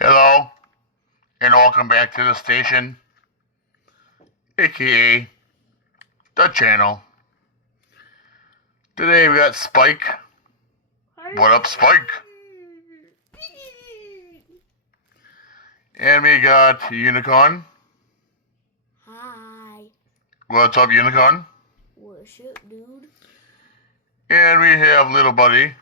Hello, and welcome back to the station, aka the channel. Today we got Spike. What up, Spike? And we got Unicorn. Hi. What's up, Unicorn? What's up, dude? And we have Little Buddy.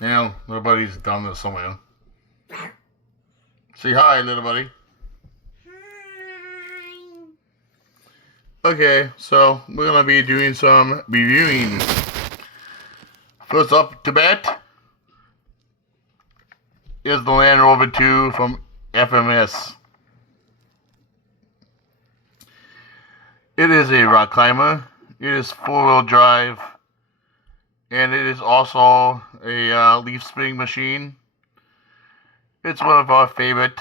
Now, Little Buddy's down there somewhere. Say hi, Little Buddy. Hi. Okay, so we're gonna be doing some reviewing. First up to bat is the Land Rover 2 from FMS. It is a rock climber. It is four-wheel drive, and it is also a leaf spring machine. It's one of our favorite.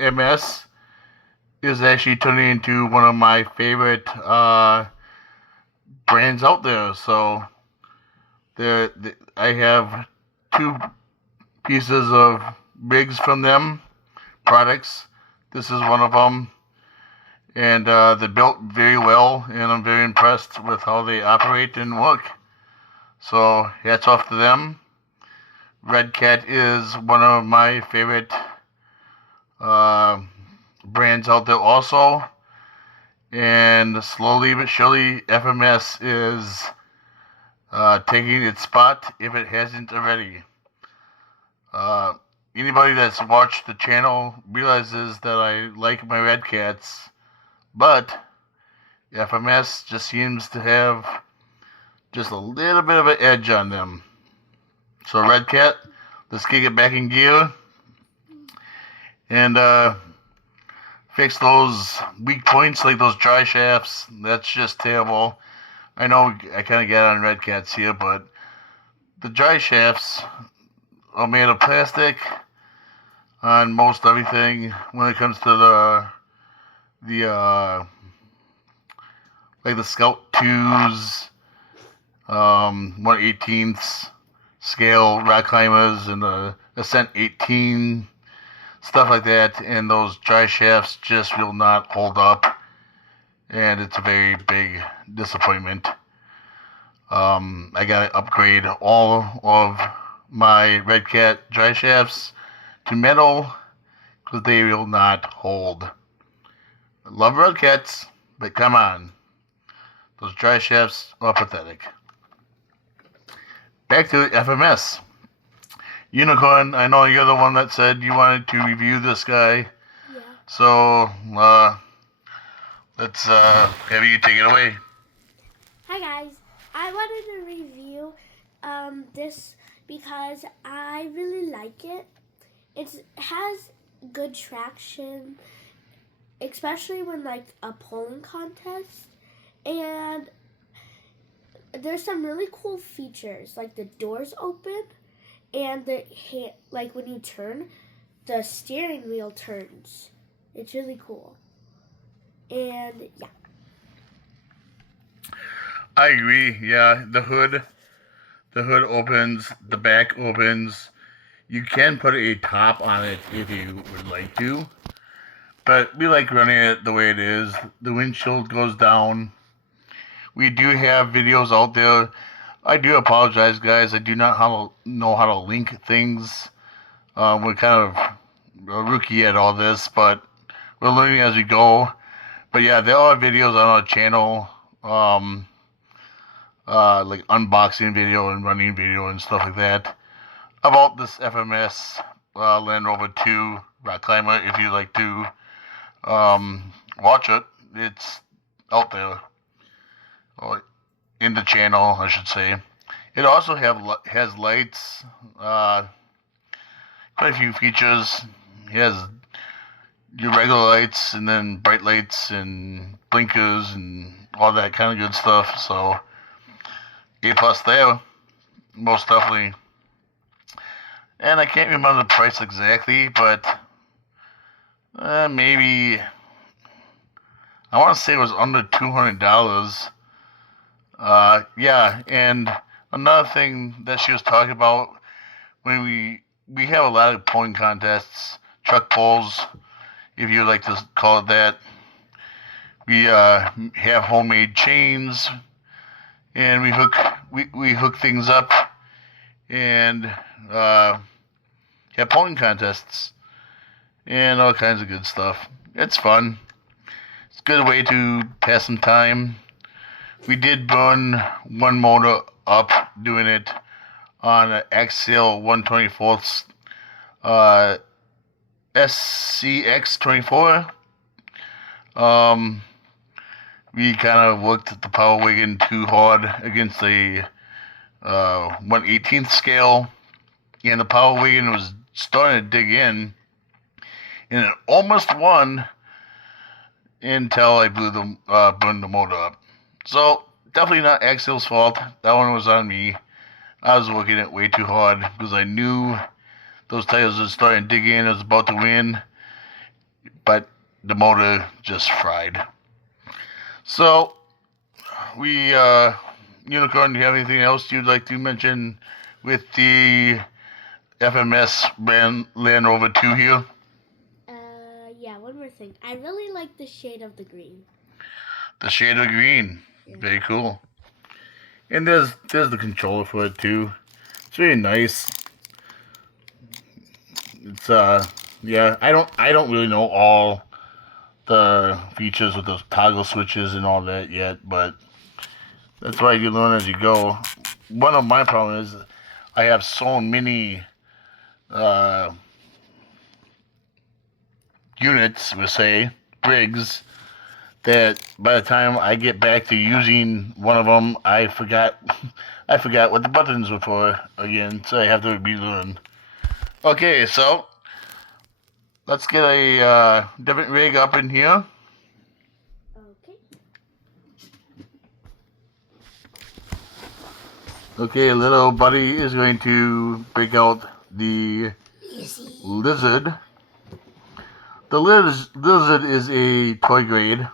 FMS is actually turning into one of my favorite brands out there. So I have two pieces of rigs from them, products. This is one of them, and they're built very well, and I'm very impressed with how they operate and work. So hats off to them. Redcat is one of my favorite brands out there also, and slowly but surely FMS is taking its spot if it hasn't already. Anybody that's watched the channel realizes that I like my redcats, but FMS just seems to have just a little bit of an edge on them. So redcat, let's kick it back in gear and fix those weak points like those dry shafts. That's just terrible. I know I kind of get on redcats here, but the dry shafts are made of plastic on most everything when it comes to the like the Scout 2s, 1/18 scale rock climbers, and the Ascent 18, stuff like that, and those dry shafts just will not hold up, and it's a very big disappointment. I gotta upgrade all of my redcat dry shafts to metal because they will not hold. I love redcats, but come on, those dry shafts are pathetic. Back to FMS. Unicorn, I know you're the one that said you wanted to review this guy. Yeah. So, let's have you take it away. Hi, guys. I wanted to review this because I really like it. It has good traction, especially when like a pulling contest, and there's some really cool features like the doors open, and like when you turn, the steering wheel turns. It's really cool. And yeah. I agree. Yeah, the hood opens, the back opens. You can put a top on it if you would like to, but we like running it the way it is. The windshield goes down. We do have videos out there. I do apologize, guys. I do not know how to link things. We're kind of a rookie at all this, but we're learning as we go. But yeah, there are videos on our channel, like unboxing video and running video and stuff like that, about this FMS Land Rover 2 rock climber. If you'd like to watch it, it's out there, or in the channel, I should say. It also has lights, quite a few features. It has your regular lights, and then bright lights and blinkers and all that kind of good stuff. So A+ there, most definitely. And I can't remember the price exactly, but maybe I want to say it was under $200. Yeah, and another thing that she was talking about when we have a lot of pulling contests, truck pulls, if you like to call it that. We have homemade chains, and we hook things up and have pulling contests and all kinds of good stuff. It's fun. It's a good way to pass some time. We did burn one motor up doing it on an Axial 124th SCX24. Um, we kind of worked the power wagon too hard against the 1/18th scale, and the power wagon was starting to dig in, and it almost won until I burned the motor up. So definitely not Axial's fault. That one was on me. I was working it way too hard because I knew those tires were starting to dig in. I was about to win, but the motor just fried. So we Unicorn, do you have anything else you'd like to mention with the FMS Land Rover 2 here? Yeah, one more thing. I really like the shade of the green. The shade of green. Yeah. Very cool. And there's the controller for it too. It's really nice. It's yeah, I don't really know all the features with those toggle switches and all that yet, but that's why you learn as you go. One of my problems is I have so many units, we'll say, rigs, that by the time I get back to using one of them, I forgot what the buttons were for again, so I have to relearn. Okay, so let's get a different rig up in here. Okay. Okay, little buddy is going to break out the Lizard. The Lizard is a toy grade.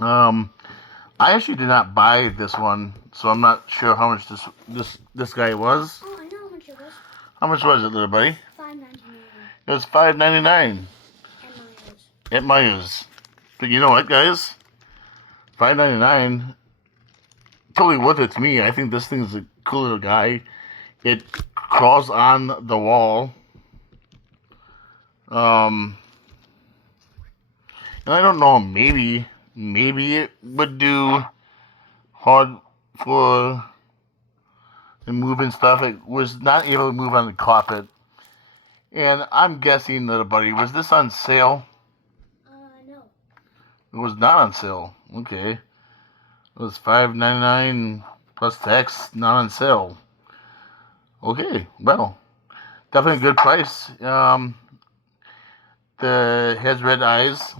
I actually did not buy this one, so I'm not sure how much this guy was. Oh, I know how much it was. How much was it, little buddy? $5.99. It was $5.99 at Myers. But you know what, guys? $5.99, totally worth it to me. I think this thing's a cool little guy. It crawls on the wall. And I don't know, maybe it would do hard for the moving stuff. It was not able to move on the carpet. And I'm guessing, little buddy, was this on sale? No. It was not on sale. Okay. It was $5.99 plus tax, not on sale. Okay, well, definitely a good price. It has red eyes.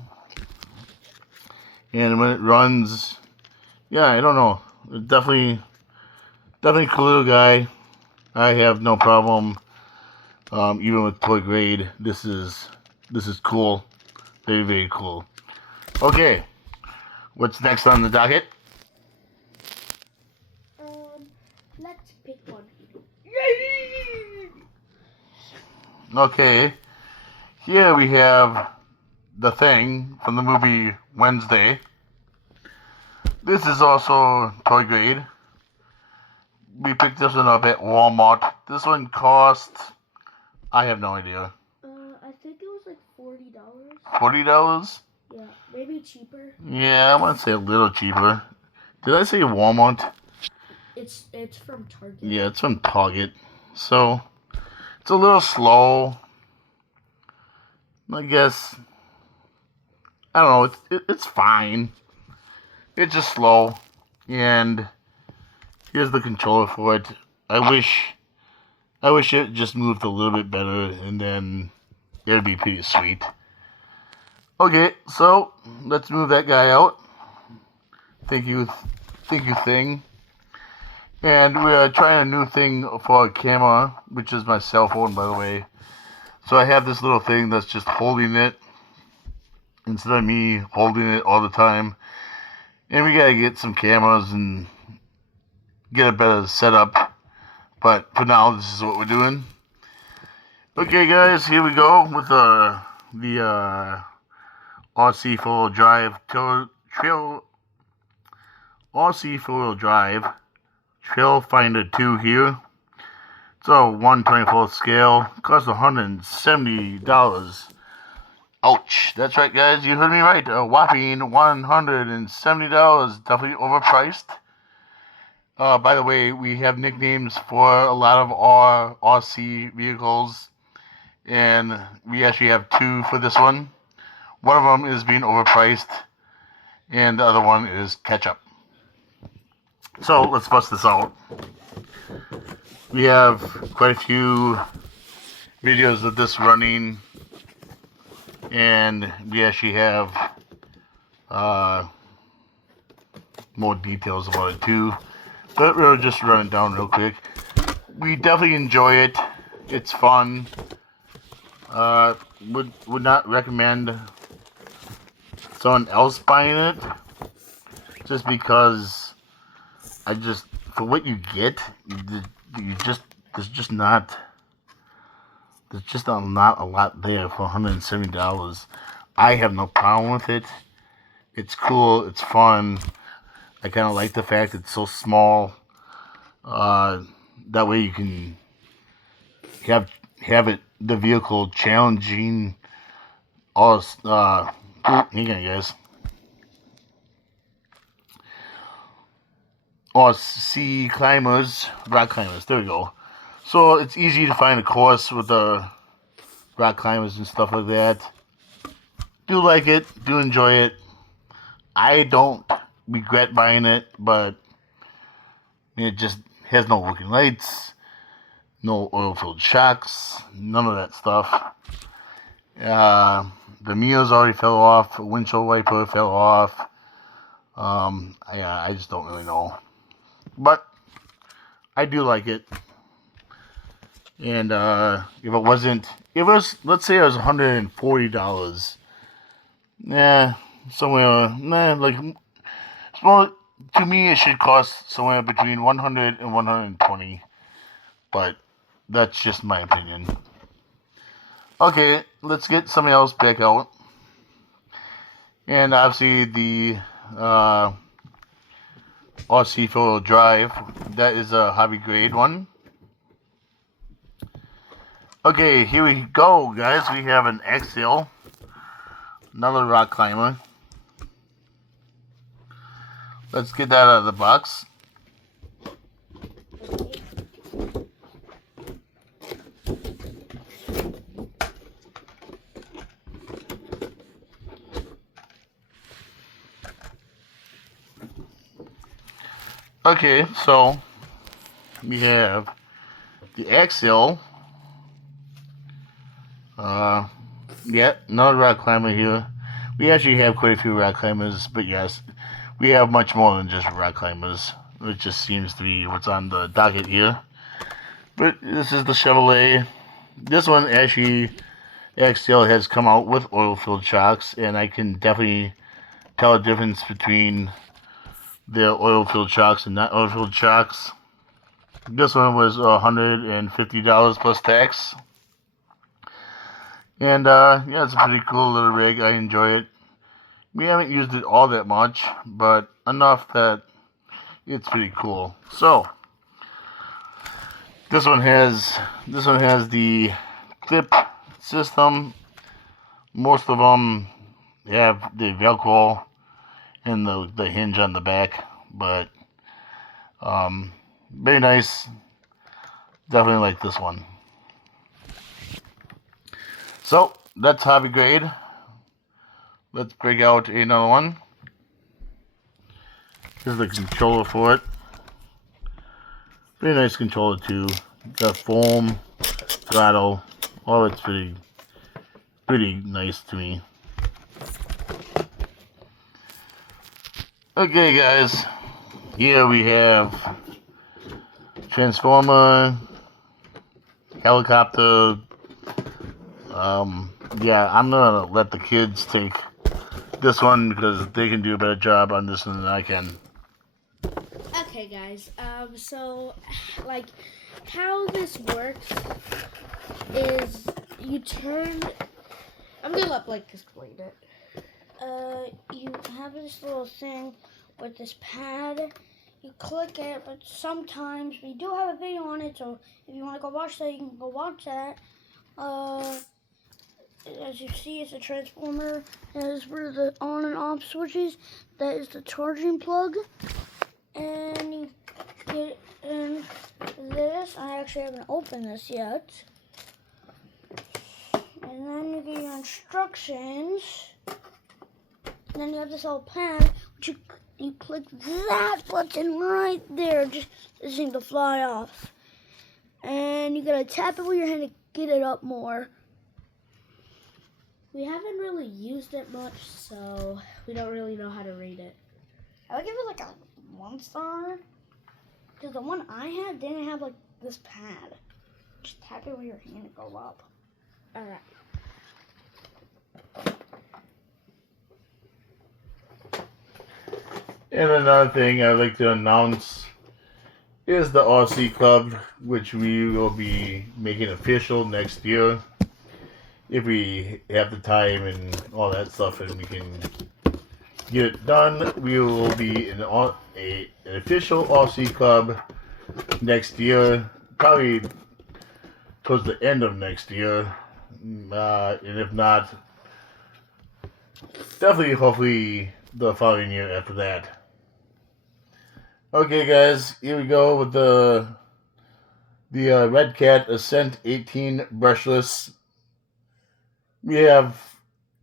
And when it runs, yeah, I don't know. Definitely cool little guy. I have no problem. Even with toy grade, this is cool. Very, very cool. Okay, what's next on the docket? Let's pick one. Okay, here we have the Thing from the movie Wednesday. This is also toy grade. We picked this one up at Walmart. This one cost, I have no idea. I think it was like $40. $40? Yeah, maybe cheaper. Yeah, I want to say a little cheaper. Did I say Walmart? It's from Target. Yeah, it's from Target. So, it's a little slow. I guess, I don't know, it's fine. It's just slow. And here's the controller for it. I wish it just moved a little bit better, and then it would be pretty sweet. Okay, so let's move that guy out. Thank you, Thing. And we are trying a new thing for a camera, which is my cell phone, by the way. So I have this little thing that's just holding it, instead of me holding it all the time. And we gotta get some cameras and get a better setup. But for now, this is what we're doing. Okay, guys, here we go with the RC four-wheel drive RC four-wheel drive Trail Finder 2 here. It's a 1/24 scale. Costs $170. Ouch. That's right, guys. You heard me right. A whopping $170. Definitely overpriced. By the way, we have nicknames for a lot of our RC vehicles. And we actually have two for this one. One of them is being overpriced. And the other one is ketchup. So, let's bust this out. We have quite a few videos of this running, and we actually have more details about it too, but we'll just run it down real quick. We definitely enjoy it. It's fun. Would not recommend someone else buying it, just because for what you get, there's just not a lot there for $170. I have no problem with it. It's cool. It's fun. I kind of like the fact it's so small. That way you can have the vehicle challenging all. Hang on, guys. Or sea climbers, rock climbers. There we go. So it's easy to find a course with the rock climbers and stuff like that. Do like it, do enjoy it. I don't regret buying it, but it just has no working lights, no oil-filled shocks, none of that stuff. The mirrors already fell off, the windshield wiper fell off. I just don't really know. But I do like it. And let's say it was $140. Well, to me it should cost somewhere between $100 and $120. But that's just my opinion. Okay, let's get something else back out. And obviously the RC four-wheel drive. That is a hobby grade one. Okay, here we go, guys. We have an Axial, another rock climber. Let's get that out of the box. Okay, so we have the Axial. Another rock climber here. We actually have quite a few rock climbers, but yes, we have much more than just rock climbers. It just seems to be what's on the docket here. But this is the Chevrolet. This one actually, Axial has come out with oil-filled shocks, and I can definitely tell a difference between the oil-filled shocks and not oil-filled shocks. This one was $150 plus tax. And yeah, it's a pretty cool little rig. I enjoy it. We haven't used it all that much, but enough that it's pretty cool. So this one has the clip system. Most of them have the Velcro and the hinge on the back, but very nice. Definitely like this one. So that's hobby grade. Let's break out another one. Here's the controller for it. Pretty nice controller too. Got foam, throttle. Oh, it's pretty nice to me. Okay, guys. Here we have transformer, helicopter. Yeah, I'm gonna let the kids take this one because they can do a better job on this one than I can. Okay, guys. So, like, how this works is you turn. I'm gonna let Blake explain it. You have this little thing with this pad. You click it, but sometimes we do have a video on it, so if you want to go watch that, you can go watch that. As you see, it's a transformer. That is where the on and off switches. That is the charging plug. And you get in this. I actually haven't opened this yet. And then you get your instructions. And then you have this little pad, which you click that button right there. Just doesn't seem to fly off. And you gotta tap it with your hand to get it up more. We haven't really used it much, so we don't really know how to rate it. I would give it like a 1 star. Because the one I had didn't have like this pad. Just tap it with your hand to go up. Alright. And another thing I'd like to announce is the RC Club, which we will be making official next year. If we have the time and all that stuff and we can get it done, we will be an official RC Club next year, probably towards the end of next year. And if not, definitely, hopefully, the following year after that. Okay, guys, here we go with the Redcat Ascent 18 brushless. We have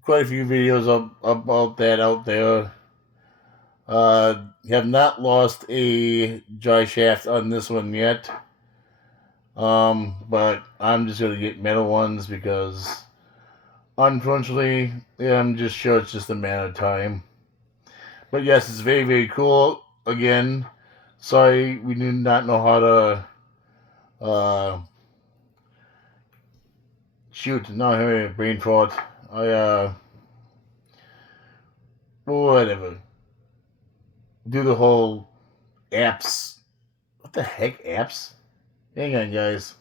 quite a few videos about that out there. Have not lost a dry shaft on this one yet. But I'm just gonna get metal ones because, unfortunately, I'm just sure it's just a matter of time. But yes, it's very, very cool. Again, sorry we do not know how to shoot. Now I'm having a brain fart. Whatever. Do the whole apps. What the heck, apps? Hang on, guys.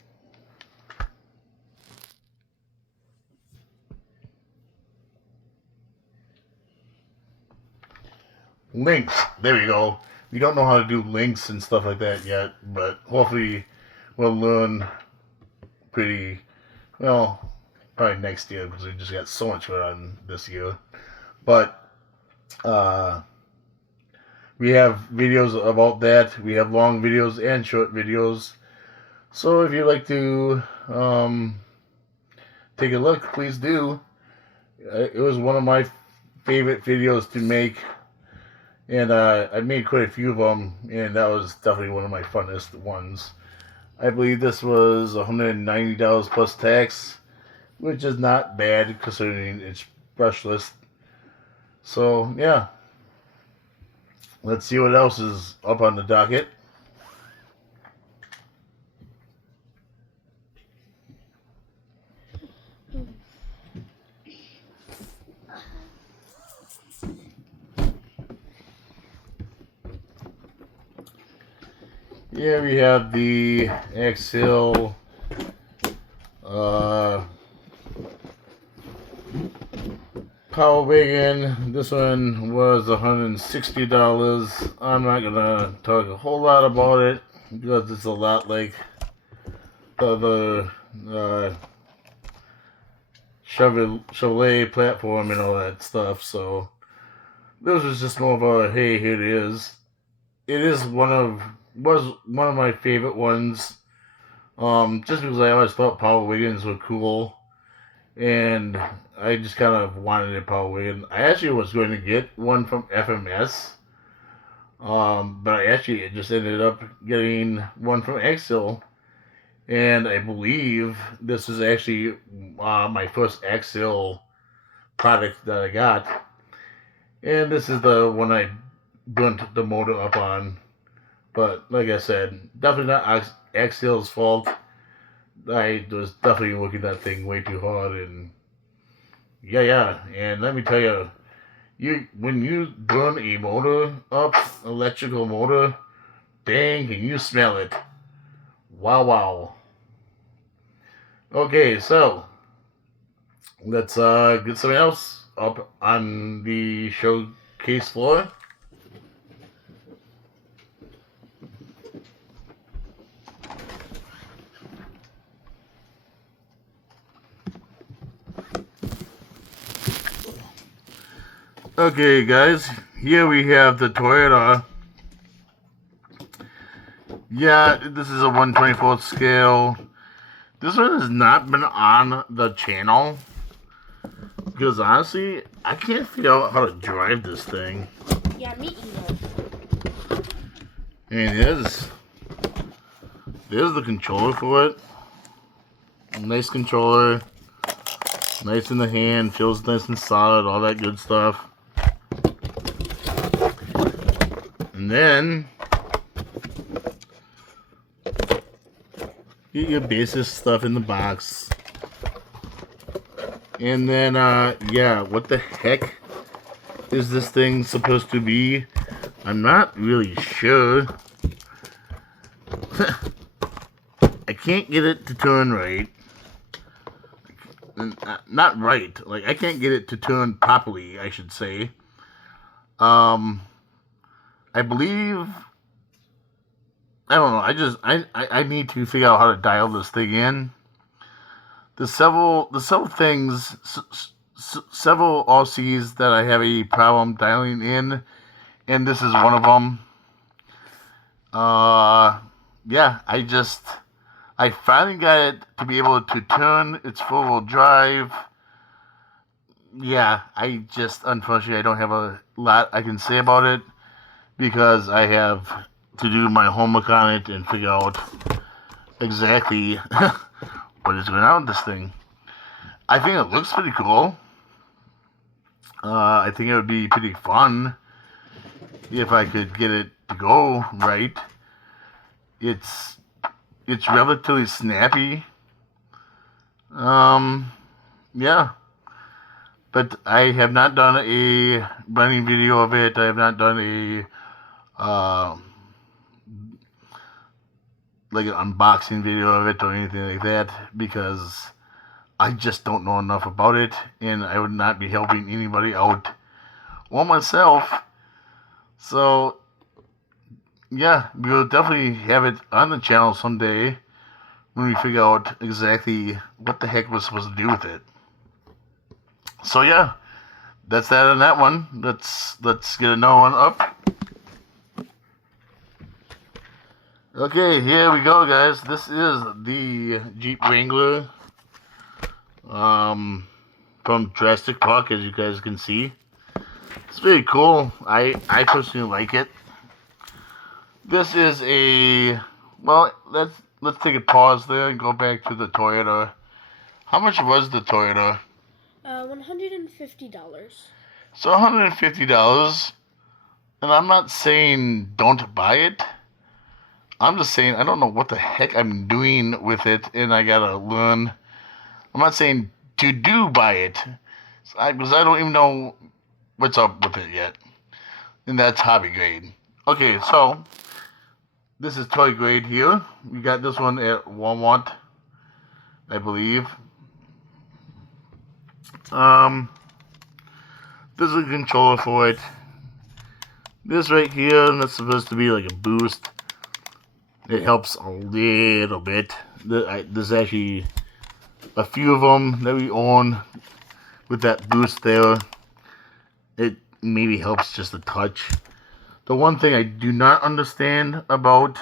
Links. There we go. We don't know how to do links and stuff like that yet, but hopefully we'll learn pretty well probably next year because we just got so much going on this year. But we have videos about that. We have long videos and short videos. So if you'd like to take a look, please do. It was one of my favorite videos to make. And I made quite a few of them, and that was definitely one of my funnest ones. I believe this was $190 plus tax, which is not bad considering it's brushless. So, yeah. Let's see what else is up on the docket. Here we have the X-Hill Power Wagon. This one was $160. I'm not gonna talk a whole lot about it because it's a lot like the other Chevrolet platform and all that stuff. So this was just more of a hey, here it is. It was one of my favorite ones. Just because I always thought Power Wagons were cool, and I just kind of wanted a Power Wagon. I actually was going to get one from FMS, but I actually just ended up getting one from X-Hill, and I believe this is actually my first X-Hill product that I got, and this is the one I burnt the motor up on. But like I said, definitely not X-Hill's fault. I was definitely working that thing way too hard, and yeah. And let me tell you, when you burn a motor up, electrical motor, dang, can you smell it? Wow, wow. Okay, so let's get something else up on the showcase floor. Okay, guys, here we have the Toyota. Yeah, this is a 1/24th scale. This one has not been on the channel because honestly, I can't figure out how to drive this thing. Yeah, me either. I mean, there's the controller for it. Nice controller, nice in the hand, feels nice and solid, all that good stuff. And then you get your basic stuff in the box. And then, yeah, what the heck is this thing supposed to be? I'm not really sure. I can't get it to turn right. Not right. Like, I can't get it to turn properly, I should say. I believe... I don't know. I need to figure out how to dial this thing in. There's several things, several RCs that I have a problem dialing in, and this is one of them. Yeah, I finally got it to be able to turn. It's four-wheel drive. Yeah, unfortunately, I don't have a lot I can say about it because I have to do my homework on it and figure out exactly what is going on with this thing. I think it looks pretty cool. I think it would be pretty fun if I could get it to go right. It's relatively snappy. Yeah. But I have not done a running video of it. I have not done a like an unboxing video of it or anything like that because I just don't know enough about it, and I would not be helping anybody out or myself. So, yeah, we'll definitely have it on the channel someday when we figure out exactly what the heck we're supposed to do with it. So, yeah, that's that on that one. Let's get another one up. Okay, here we go, guys. This is the Jeep Wrangler from Jurassic Park, as you guys can see. It's very cool. I personally like it. This is a, well, let's take a pause there and go back to the Toyota. How much was the Toyota? $150. So $150, and I'm not saying don't buy it. I'm just saying I don't know what the heck I'm doing with it, and I gotta learn. I'm not saying to buy it, because I don't even know what's up with it yet. And that's hobby grade. Okay, so this is toy grade here. We got this one at Walmart, I believe. This is a controller for it. This right here, that's supposed to be like a boost. It helps a little bit. There's actually a few of them that we own with that boost there. It maybe helps just a touch. The one thing I do not understand about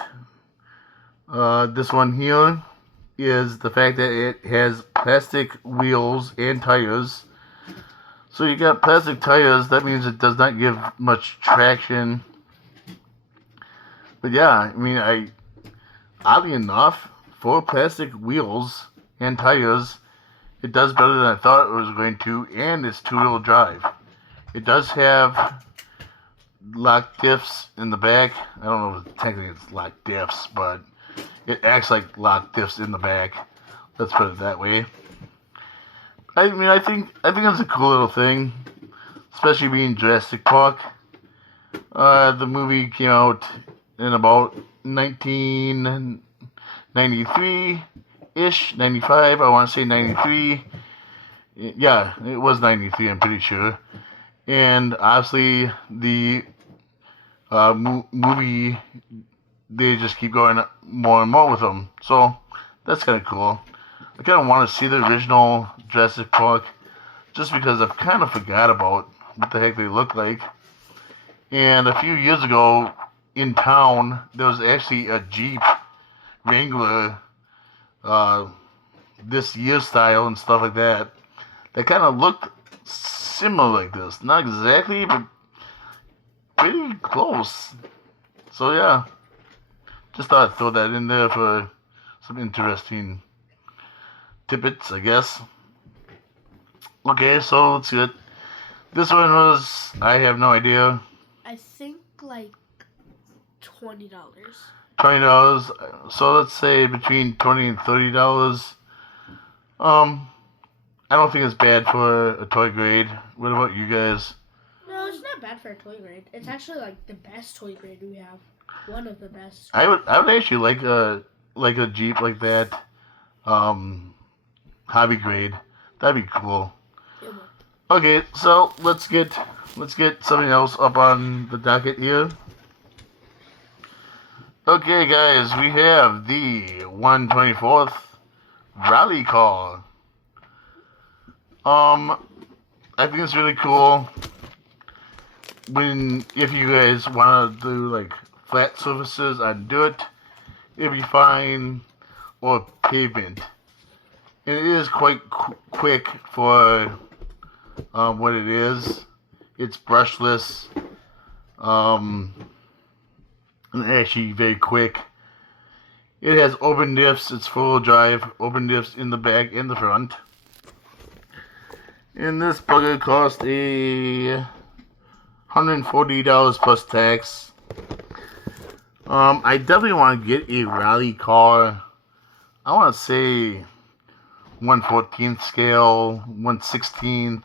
this one here is the fact that it has plastic wheels and tires. So you got plastic tires, that means it does not give much traction. But yeah, I mean, oddly enough, for plastic wheels and tires, it does better than I thought it was going to, and it's two-wheel drive. It does have lock diffs in the back. I don't know if technically it's lock diffs, but it acts like lock diffs in the back. Let's put it that way. I mean, I think it's a cool little thing. especially being Jurassic Park. The movie came out in about 1993-ish, 95, I want to say 93. Yeah, it was 93, I'm pretty sure. And obviously, the movie, they just keep going more and more with them. So, that's kind of cool. I kind of want to see the original Jurassic Park just because I've kind of forgot about what the heck they look like. And a few years ago in town, there was actually a Jeep Wrangler, this year style and stuff like that, that kind of looked similar like this. Not exactly, but pretty close. So yeah, just thought I'd throw that in there for some interesting tidbits, I guess. Okay, so let's see it. This one was, I have no idea. I think like $20. $20. So let's say between $20 and $30. I don't think it's bad for a toy grade. What about you guys? No, it's not bad for a toy grade. It's actually like the best toy grade we have. One of the best. I would actually like a Jeep like that, hobby grade. That'd be cool. Okay, so let's get something else up on the docket here. Okay, guys, we have the 124th rally car. I think it's really cool. If you guys want to do like flat surfaces, I'd do it. It'd be fine, or pavement. And it is quite quick for what it is. It's brushless, and actually very quick. It has open diffs. It's four-wheel drive, open diffs in the back and the front. And this bugger cost $140 plus tax. I definitely want to get a rally car. I want to say 1/14th scale, 1/16th,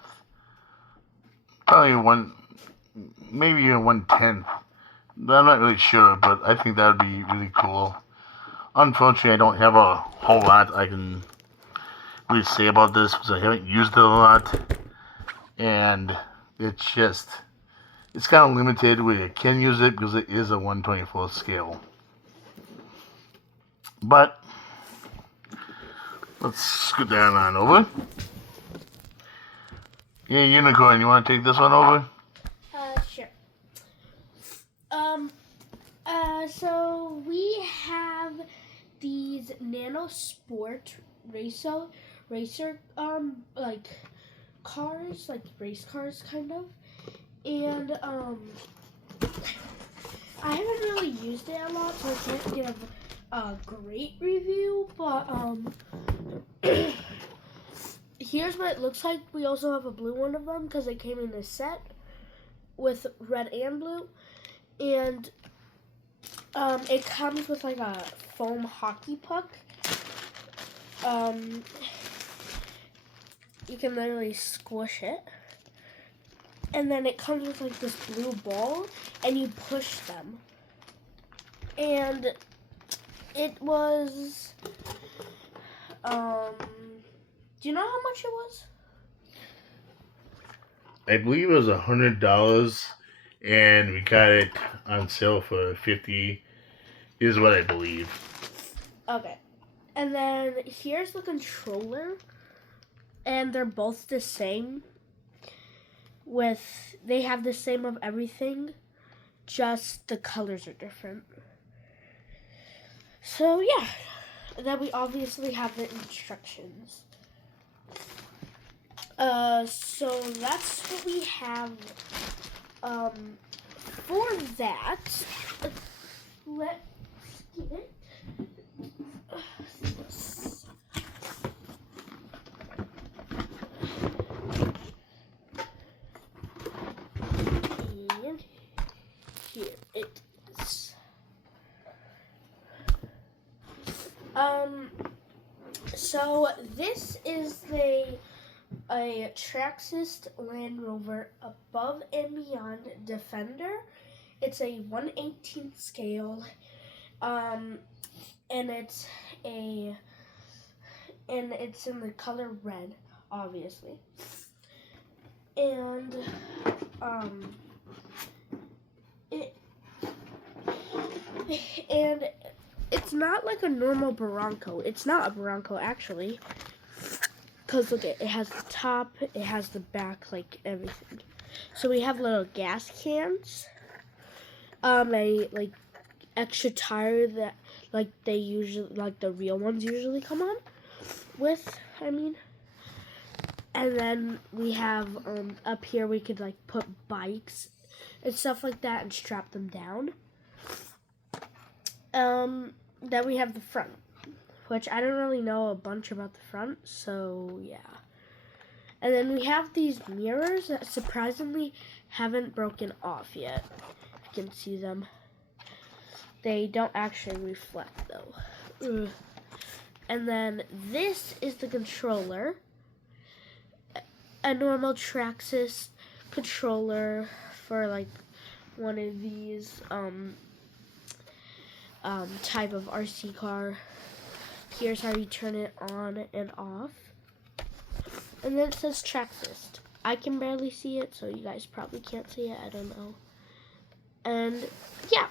probably maybe even 1/10th. I'm not really sure, but I think that would be really cool. Unfortunately, I don't have a whole lot I can really say about this because I haven't used it a lot, and it's kind of limited where you can use it because it is a 1/24th scale. But let's scoot that on over. Yeah, Unicorn, you want to take this one over? Sure. So we have these Nano Sport racer, like cars, like race cars, kind of. And I haven't really used it a lot, so I can't give a great review. But here's what it looks like. We also have a blue one of them because they came in this set with red and blue, and it comes with like a foam hockey puck. You can literally squish it. And then it comes with like this blue ball, and you push them. And it was, do you know how much it was? I believe it was $100, and we got it on sale for $50. Is what I believe. Okay. And then here's the controller, and they're both the same. They have the same of everything, just the colors are different. So yeah, then we obviously have the instructions. So that's what we have for that. Let's get it. And here it is. So this is the a Traxxas Land Rover Above and Beyond Defender. It's a 1/18 scale, and it's in the color red, obviously. And it's not like a normal Bronco. It's not a Bronco actually, because look, it has the top, it has the back, like everything. So we have little gas cans, a like extra tire that like they usually, like the real ones usually come on with, I mean. And then we have up here we could like put bikes and stuff like that and strap them down. Then we have the front, which I don't really know a bunch about the front, so yeah. And then we have these mirrors that surprisingly haven't broken off yet. You can see them. They don't actually reflect though. Ugh. And then this is the controller. A normal Traxxas controller for like one of these type of RC car. Here's how you turn it on and off. And then it says Traxxas. I can barely see it, so you guys probably can't see it. I don't know. And yeah.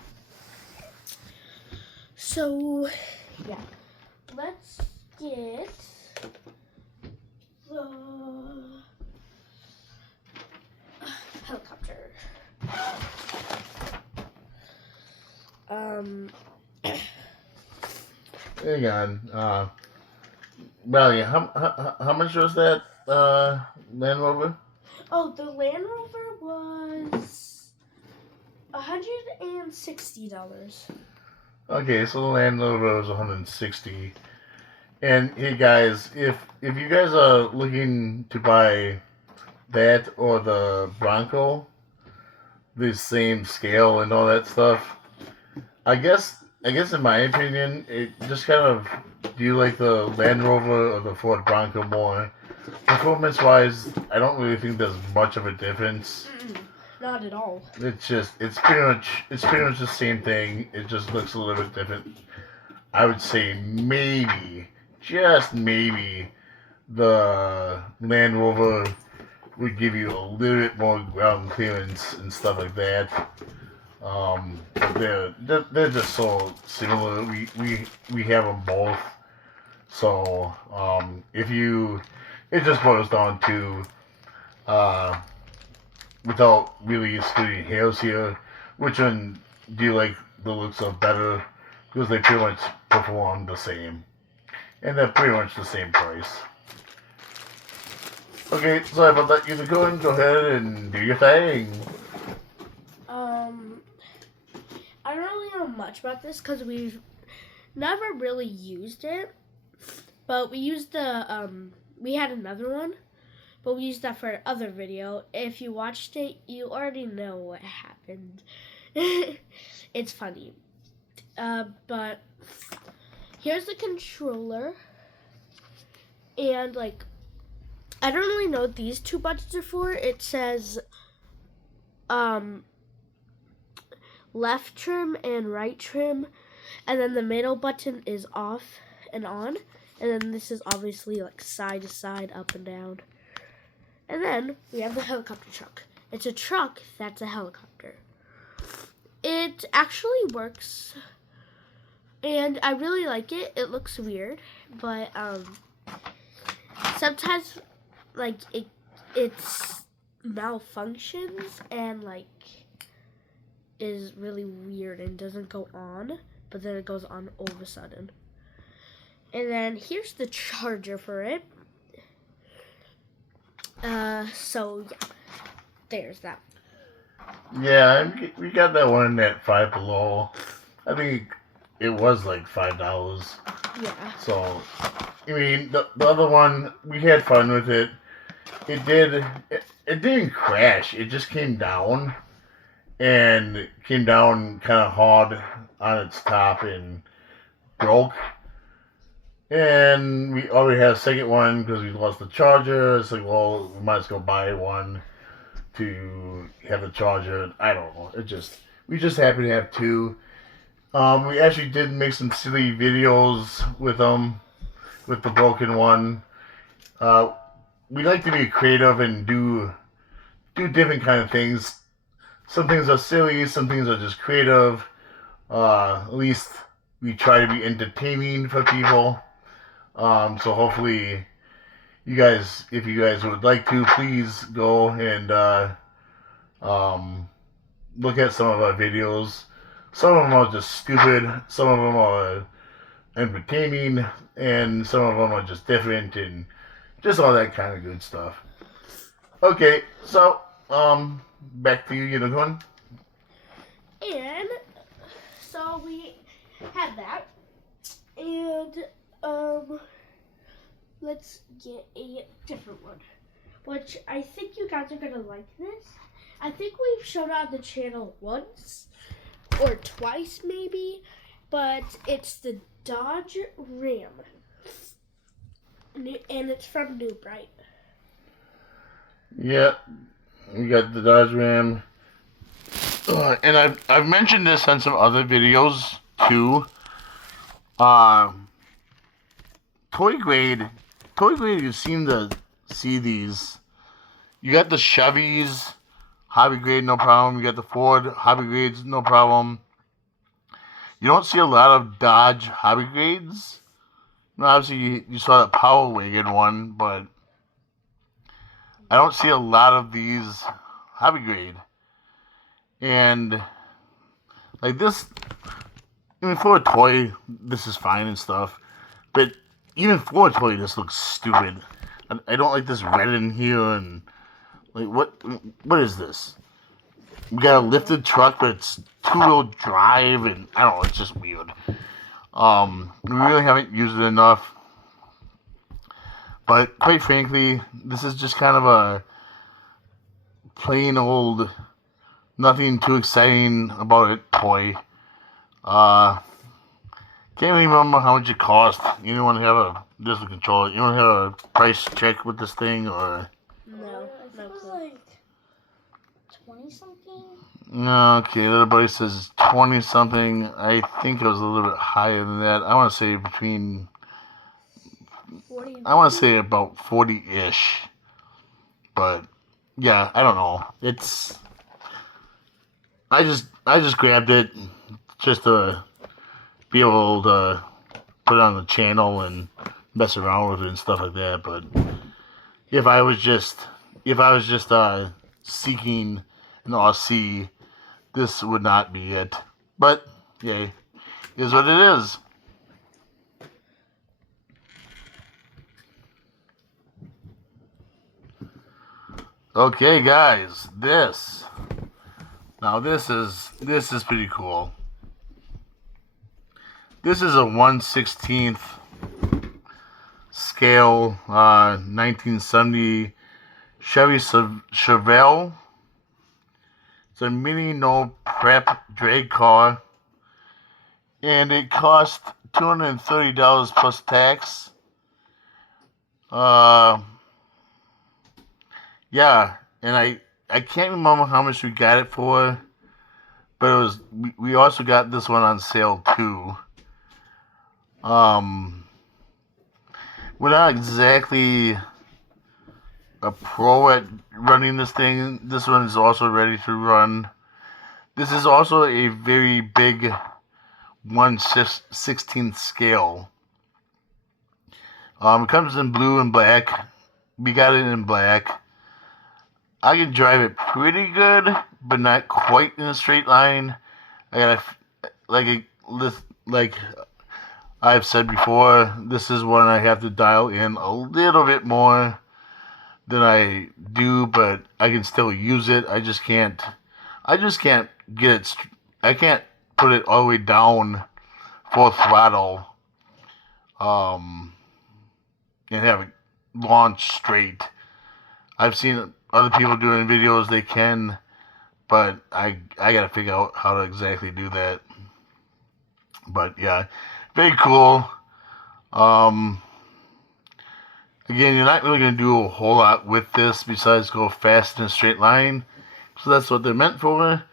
So yeah, let's get the helicopter. Hang on. Valley, how much was that Land Rover? Oh, the Land Rover was $160. Okay, so the Land Rover was 160. And hey guys, if you guys are looking to buy that or the Bronco, the same scale and all that stuff, I guess in my opinion, it just kind of, do you like the Land Rover or the Ford Bronco more? Performance wise, I don't really think there's much of a difference. Not at all. It's pretty much the same thing. It just looks a little bit different. I would say maybe, just maybe, the Land Rover would give you a little bit more ground clearance and stuff like that. But they're just so similar. We have them both. So it just boils down to without really splitting hairs here, which one do you like the looks of better? Because they pretty much perform the same, and they're pretty much the same price. Okay, sorry about that. You go ahead and do your thing. I don't really know much about this because we've never really used it, but we used we had another one, but we used that for other video. If you watched it, you already know what happened. It's funny. But here's the controller, and like, I don't really know what these two buttons are for. It says left trim and right trim, and then the middle button is off and on, and then this is obviously like side to side, up and down. And then we have the helicopter truck. It's a truck that's a helicopter. It actually works, and I really like it. It looks weird, but sometimes like it's malfunctions and like is really weird and doesn't go on, but then it goes on all of a sudden. And then here's the charger for it. So yeah, there's that. Yeah, we got that one at Five Below. I think it was like $5. Yeah. So, I mean, the other one, we had fun with it. It didn't crash. It just came down, and came down kind of hard on its top and broke. And we already had a second one because we lost the charger. It's like, well, we might as well buy one to have the charger. I don't know. We just happen to have two. We actually did make some silly videos with them, with the broken one. We like to be creative and do different kind of things. Some things are silly, some things are just creative. At least we try to be entertaining for people. So hopefully, if you guys would like to, please go and um, look at some of our videos. Some of them are just stupid. Some of them are entertaining, and some of them are just different and just all that kind of good stuff. Okay, so back to you, Unicorn. And so we had that, and let's get a different one, which I think you guys are gonna like this. I think we've shown it on the channel once or twice maybe, but it's the Dodge Ram, and it's from New Bright. Yeah, we got the Dodge Ram. And I've mentioned this on some other videos too. Uh, toy grade, you seem to see these. You got the Chevys, hobby grade, no problem. You got the Ford, hobby grades, no problem. You don't see a lot of Dodge hobby grades. Now, obviously, you saw the Power Wagon one, but I don't see a lot of these hobby grade. And like this, I mean, for a toy, this is fine and stuff. But even for a toy, this looks stupid. I don't like this red in here, and like what is this? We got a lifted truck, but it's two-wheel drive, and I don't know, it's just weird. We really haven't used it enough. But quite frankly, this is just kind of a plain old, nothing too exciting about it toy. Can't even remember how much it cost. You don't want to have a digital controller. You don't have a price check with this thing, or No, I think it was clue. like 20 something. no? Okay, everybody says 20 something. I think it was a little bit higher than that. I want to say between. 40 and I want to say about 40-ish. But yeah, I don't know. It's. I just grabbed it just to be able to put it on the channel and mess around with it and stuff like that. But if I was just seeking an RC, this would not be it. But yay, is what it is. Okay, guys, this is pretty cool. This is a 1/16 scale 1970 Chevy Chevelle. It's a mini no prep drag car, and it cost $230 plus tax. Yeah, and I can't remember how much we got it for, but it was we also got this one on sale too. We're not exactly a pro at running this thing. This one is also ready to run. This is also a very big 1/16 scale. It comes in blue and black. We got it in black. I can drive it pretty good, but not quite in a straight line. I gotta like I've said before, this is one I have to dial in a little bit more than I do, but I can still use it. I just can't get it. I can't put it all the way down full throttle, and have it launch straight. I've seen other people doing videos, they can, but I gotta figure out how to exactly do that. But yeah, very cool. Um, Again, you're not really going to do a whole lot with this besides go fast in a straight line. So that's what they're meant for.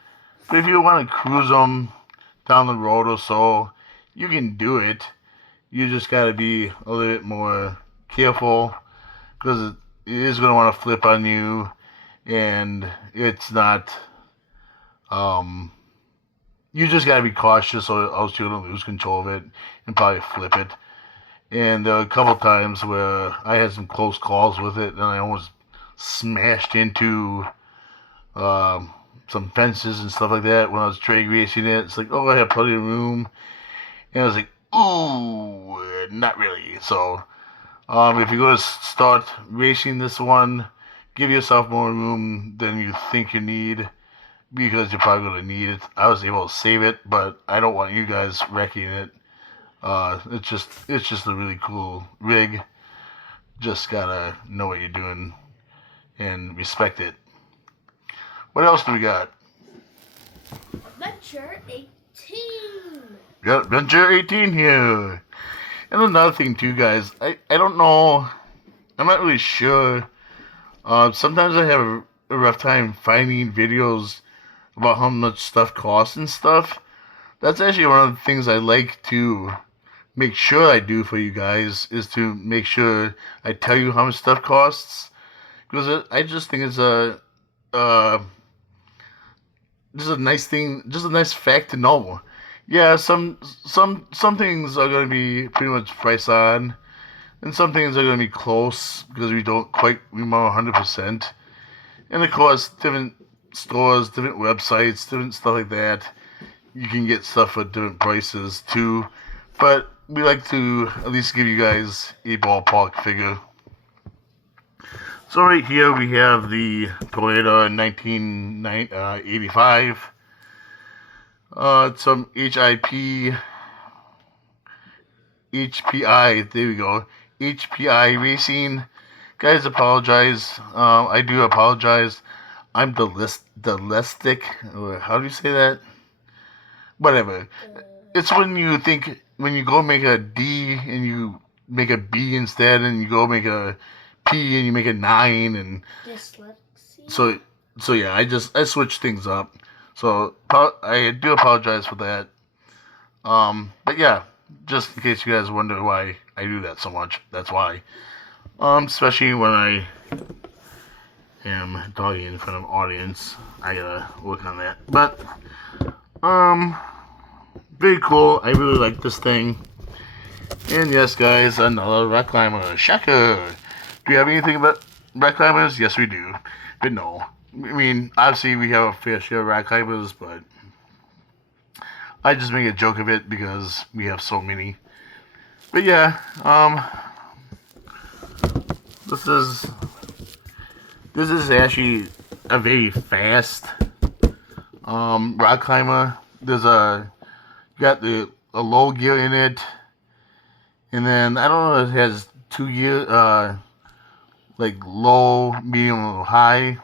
But if you want to cruise them down the road or so, you can do it. You just got to be a little bit more careful because it is going to want to flip on you, and it's not. You just got to be cautious, or else you're going to lose control of it and probably flip it. And there were a couple times where I had some close calls with it, and I almost smashed into some fences and stuff like that when I was drag racing it. It's like, oh, I have plenty of room. And I was like, ooh, not really. So, if you're going to start racing this one, give yourself more room than you think you need, because you're probably going to need it. I was able to save it, but I don't want you guys wrecking it. It's just a really cool rig. Just gotta know what you're doing and respect it. What else do we got? Adventure 18. Got Adventure 18 here. And another thing too, guys, I don't know, I'm not really sure. Sometimes I have a rough time finding videos about how much stuff costs and stuff. That's actually one of the things I like to make sure I do for you guys, is to make sure I tell you how much stuff costs, because I just think it's uh, just a nice thing, just a nice fact to know. Yeah, some things are going to be pretty much price on, and some things are going to be close because we don't quite remember 100%. And of course, different stores, different websites, different stuff like that, you can get stuff at different prices too. But we like to at least give you guys a ballpark figure. So right here we have the Toyota 1985. Some HPI, there we go, HPI Racing. Guys, apologize. I do apologize. I'm dyslexic, or how do you say that? Whatever. It's when you go make a D and you make a B instead, and you go make a P and you make a 9, and Dyslexia. so yeah, I switched things up. So I do apologize for that. But yeah, just in case you guys wonder why I do that so much, that's why. Especially when I am talking in front of audience, I gotta work on that. But very cool. I really like this thing. And yes, guys, another rock climber. Shocker. Do we have anything about rock climbers? Yes, we do. But no. I mean, obviously we have a fair share of rock climbers, but I just make a joke of it because we have so many. But yeah, this is actually a very fast rock climber. There's a low gear in it, and then I don't know if it has 2 gear, like low, medium, or high.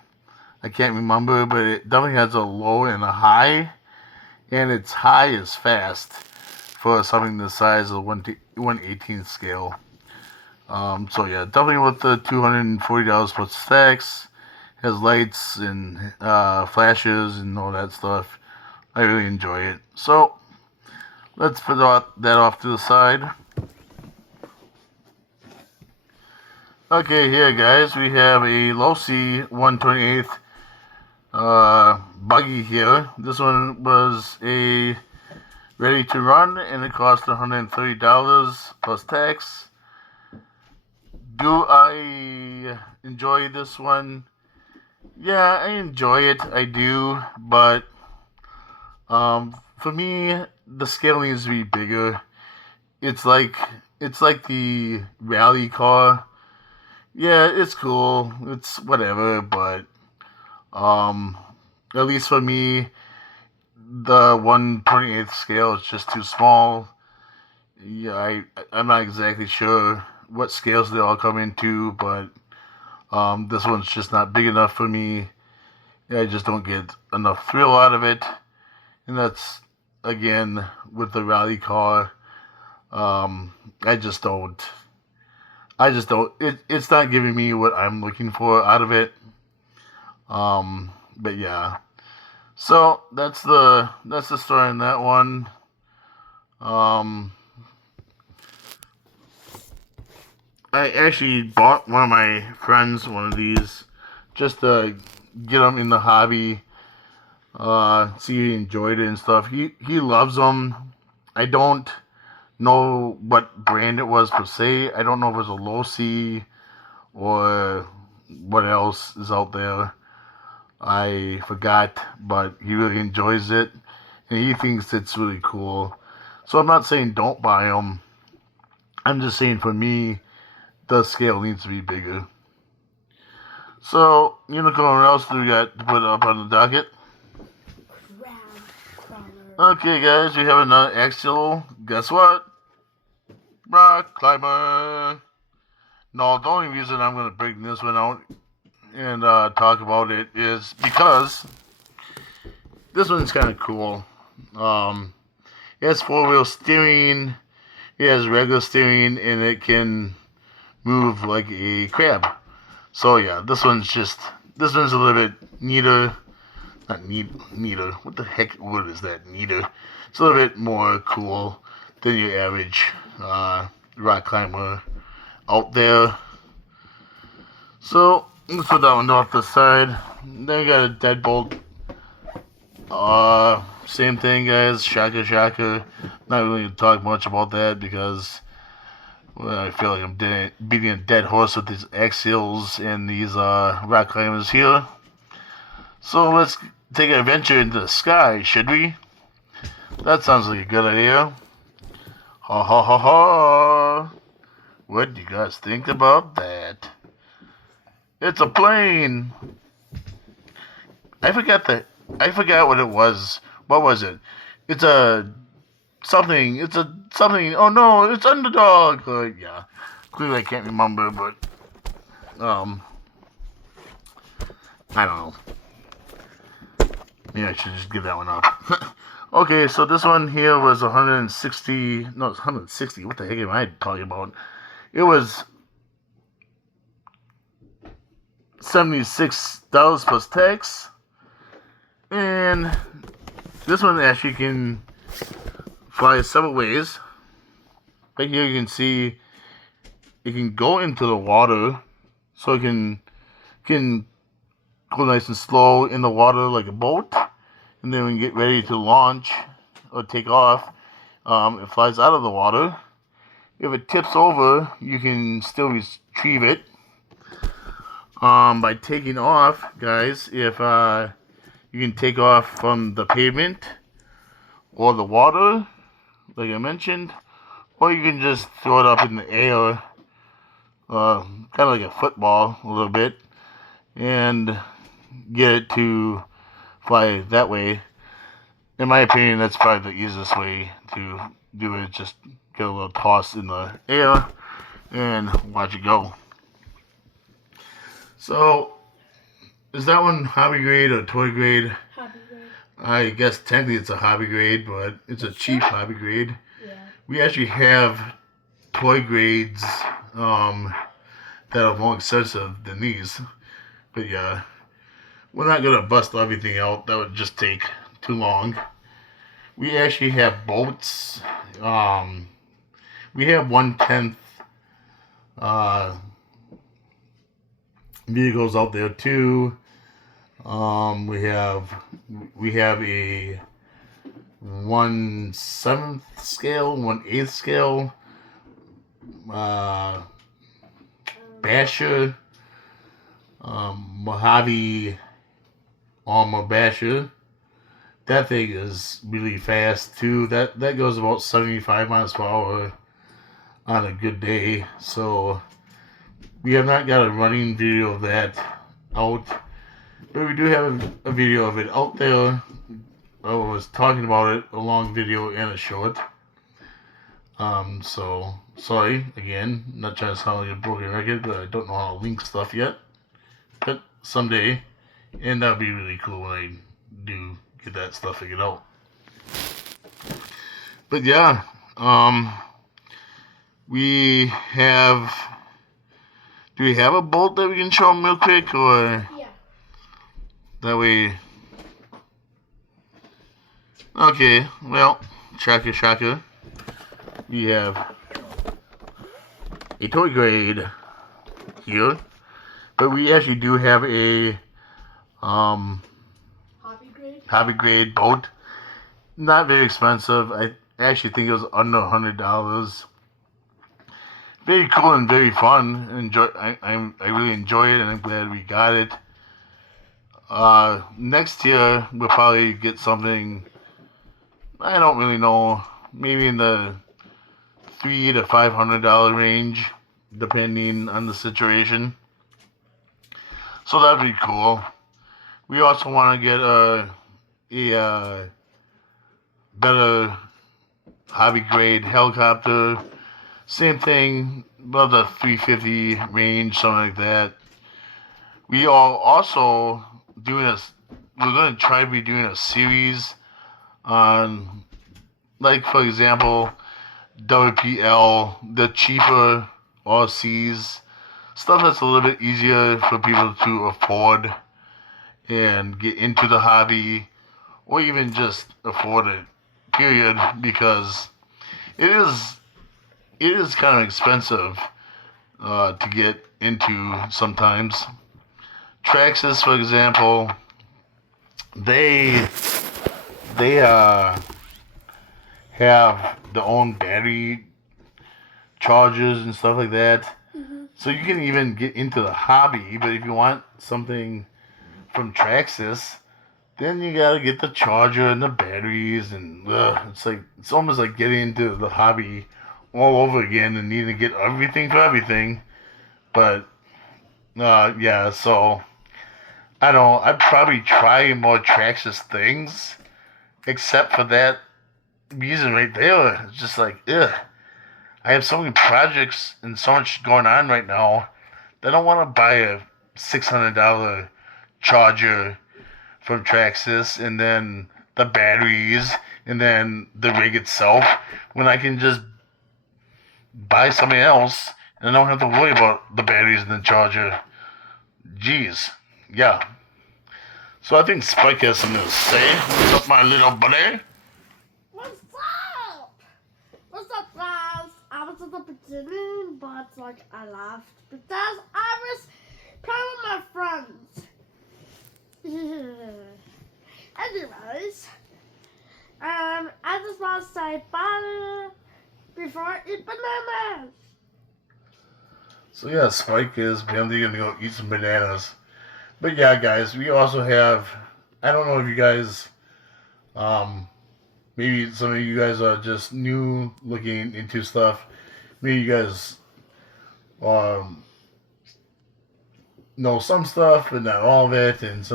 I can't remember, but it definitely has a low and a high, and its high is fast for something the size of 1/18 scale. So yeah, definitely worth the $240 plus tax. Has lights and flashes and all that stuff. I really enjoy it. So let's put that off to the side. Okay, here guys, we have a low C 1/28 buggy here. This one was a ready to run, and it cost $130 plus tax. Do I enjoy this one? Yeah, I enjoy it. I do, but for me, the scale needs to be bigger. It's like the rally car. Yeah, it's cool. It's whatever, but at least for me, the 1/28th scale is just too small. Yeah, I'm not exactly sure what scales they all come into, but this one's just not big enough for me. I just don't get enough thrill out of it, and that's again with the rally car. I just don't. It's not giving me what I'm looking for out of it. But yeah. So that's the story in that one. Um, I actually bought one of my friends one of these just to get him in the hobby. See if he enjoyed it and stuff. He loves them. I don't know what brand it was per se. I don't know if it was a low C or what else is out there. I forgot, but he really enjoys it and he thinks it's really cool. So I'm not saying don't buy them. I'm just saying for me, the scale needs to be bigger. So, Unicorn, what else do we got to put up on the docket? Okay, guys, we have another axial. Guess what? Rock climber. No, the only reason I'm going to bring this one out and talk about it is because this one's kind of cool. It has four-wheel steering. It has regular steering, and it can move like a crab. So yeah, this one's a little bit neater. Not neater. What the heck word is that? Neater. It's a little bit more cool than your average rock climber out there. So let's put that one off the side. Then we got a deadbolt. Same thing, guys. Shaka. Not really gonna talk much about that because I feel like I'm beating a dead horse with these axials and these rock climbers here. So let's take an adventure into the sky, should we? That sounds like a good idea. Ha ha ha ha! What do you guys think about that? It's a plane! I forgot what it was. What was it? It's a something. Oh no! It's underdog. Yeah. Clearly I can't remember, but I don't know. Maybe I should just give that one up. Okay, so this one here was 160. No, it's 160. What the heck am I talking about? It was $76 plus tax. And this one actually can fly several ways. Right here you can see it can go into the water. So it can go nice and slow in the water like a boat. And then when you get ready to launch or take off, it flies out of the water. If it tips over, you can still retrieve it. By taking off, guys, if you can take off from the pavement or the water, like I mentioned, or you can just throw it up in the air, kind of like a football a little bit, and get it to fly that way. In my opinion, that's probably the easiest way to do it. Just get a little toss in the air and watch it go. So, is that one hobby grade or toy grade? Hobby grade. I guess technically it's a hobby grade, but it's a cheap hobby grade. Yeah. We actually have toy grades that are more expensive than these. But yeah, we're not going to bust everything out. That would just take too long. We actually have boats. We have 1/10 vehicles out there too. We have a 1/7 scale, 1/8 scale basher, Mojave armor basher. That thing is really fast too. That goes about 75 miles per hour on a good day. So we have not got a running video of that out, but we do have a video of it out there. I was talking about it, a long video and a short. So sorry again, not trying to sound like a broken record, but I don't know how to link stuff yet. But someday, and that'll be really cool when I do get that stuff figured out. But yeah, we have. Do we have a bolt that we can show them real quick, or Yeah. that way? Okay, well, shaka. We have a toy grade here, but we actually do have a hobby grade boat. Not very expensive. I actually think it was under $100. Very cool and very fun. I really enjoy it, and I'm glad we got it. Next year we'll probably get something. I don't really know. Maybe in the $300 to $500 range, depending on the situation. So that'd be cool. We also want to get a better hobby grade helicopter. Same thing, about the 350 range, something like that. We are also doing we're going to try to be doing a series on, like, for example, WPL, the cheaper RCs, stuff that's a little bit easier for people to afford and get into the hobby, or even just afford it, period, because it is kind of expensive to get into sometimes. Traxxas, for example, they have their own battery chargers and stuff like that. Mm-hmm. So you can even get into the hobby, but if you want something from Traxxas, then you gotta get the charger and the batteries, and it's almost like getting into the hobby all over again and needing to get everything for everything. But yeah, so I don't know. I'd probably try more Traxxas things, except for that reason right there. It's just like, ugh. I have so many projects and so much going on right now that I don't want to buy a $600 charger from Traxxas, and then the batteries, and then the rig itself, when I can just buy something else and I don't have to worry about the batteries and the charger. Jeez. Yeah. So I think Spike has something to say. What's up, my little buddy? What's up? What's up, guys? I was at the beginning, but I laughed because I was playing with my friends. Anyways, I just want to say bye before I eat bananas. So yeah, Spike is apparently gonna go eat some bananas. But yeah, guys, we also have. I don't know if you guys, maybe some of you guys are just new looking into stuff. Maybe you guys, know some stuff, but not all of it, and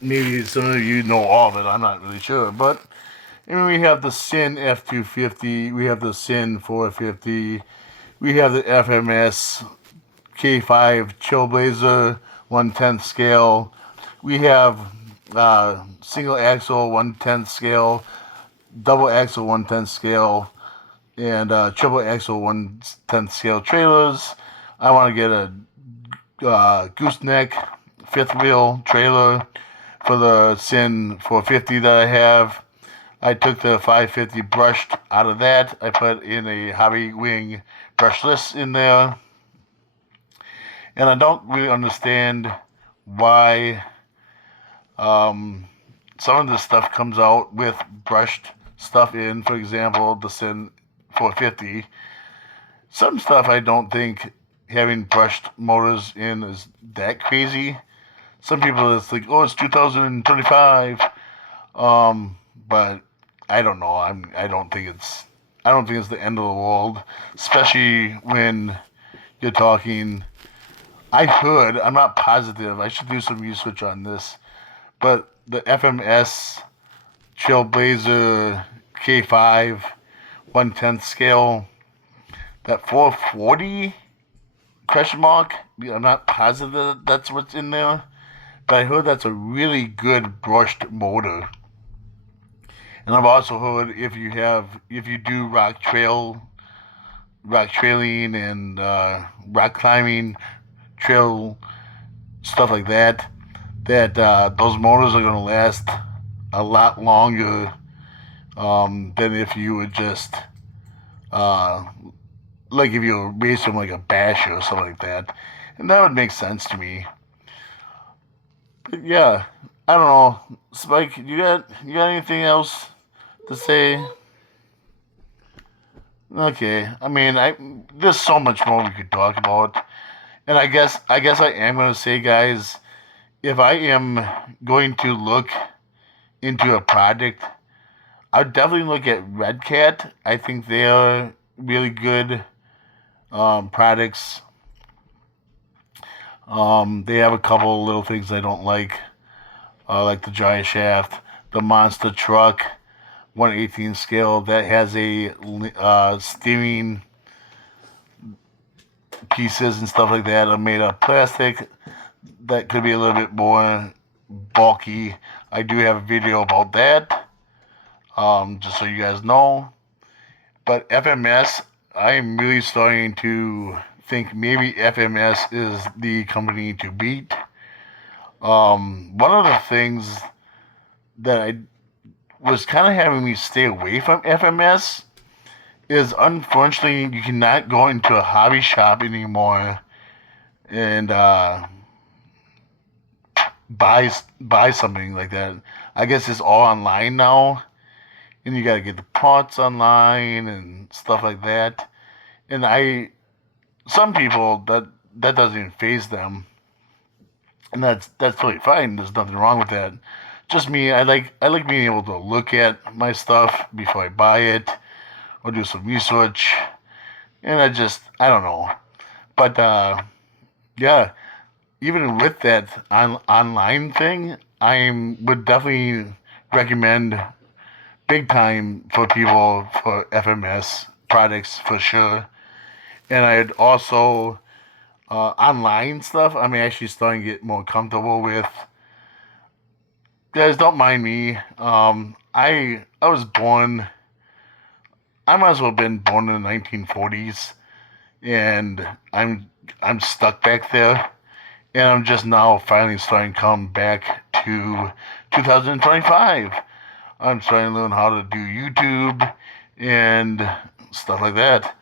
maybe some of you know all of it. I'm not really sure, but we have the Sin F250, we have the Sin 450, we have the FMS K5 Trailblazer 1/10 scale. We have single axle 1/10 scale, double axle 1/10 scale, and triple axle 1/10 scale trailers. I want to get a gooseneck fifth wheel trailer for the Sin 450 that I have. I took the 550 brushed out of that. I put in a Hobby Wing brushless in there. And I don't really understand why some of this stuff comes out with brushed stuff in. For example, the Sin 450. Some stuff I don't think having brushed motors in is that crazy. Some people it's like, oh, it's 2025. But I don't know. I don't think it's the end of the world, especially when you're talking. I heard, I'm not positive, I should do some research on this, but the FMS Trailblazer K5 1/10 scale, that 440 question mark, I'm not positive that's what's in there, but I heard that's a really good brushed motor. And I've also heard if you do rock trail rock trailing and rock climbing, trail stuff like that, that those motors are going to last a lot longer than if you would just like if you were racing like a basher or something like that, and that would make sense to me. But yeah, I don't know, Spike. You got anything else to say? Okay, I mean, there's so much more we could talk about, and I guess I am gonna say, guys, if I am going to look into a project, I'd definitely look at Redcat. I think they are really good products. They have a couple of little things I don't like the giant shaft, the monster truck, 1/18 scale that has a steering pieces and stuff like that are made of plastic that could be a little bit more bulky. I do have a video about that, just so you guys know. But FMS, I am really starting to think maybe FMS is the company to beat. One of the things that I was kind of having me stay away from FMS is, unfortunately, you cannot go into a hobby shop anymore and buy something like that. I guess it's all online now, and you got to get the parts online and stuff like that. And some people that doesn't even faze them, and that's totally fine. There's nothing wrong with that. Just me, I like being able to look at my stuff before I buy it or do some research, and I don't know. But yeah, even with that online thing, would definitely recommend big time for people for FMS products for sure. And I'd also online stuff. I'm actually starting to get more comfortable with. Guys, don't mind me. I was born. I might as well have been born in the 1940s, and I'm stuck back there, and I'm just now finally starting to come back to 2025. I'm starting to learn how to do YouTube and stuff like that.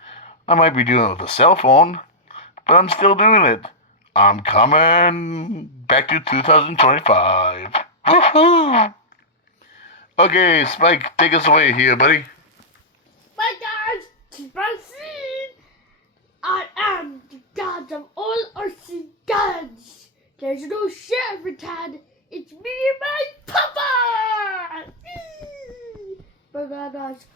I might be doing it with a cell phone, but I'm still doing it. I'm coming back to 2025. Woohoo! Okay, Spike, take us away here, buddy. Bye guys, keep on seeing. I am the god of all earthly gods. There's no sheriff dad. It's me and my papa. Bananas.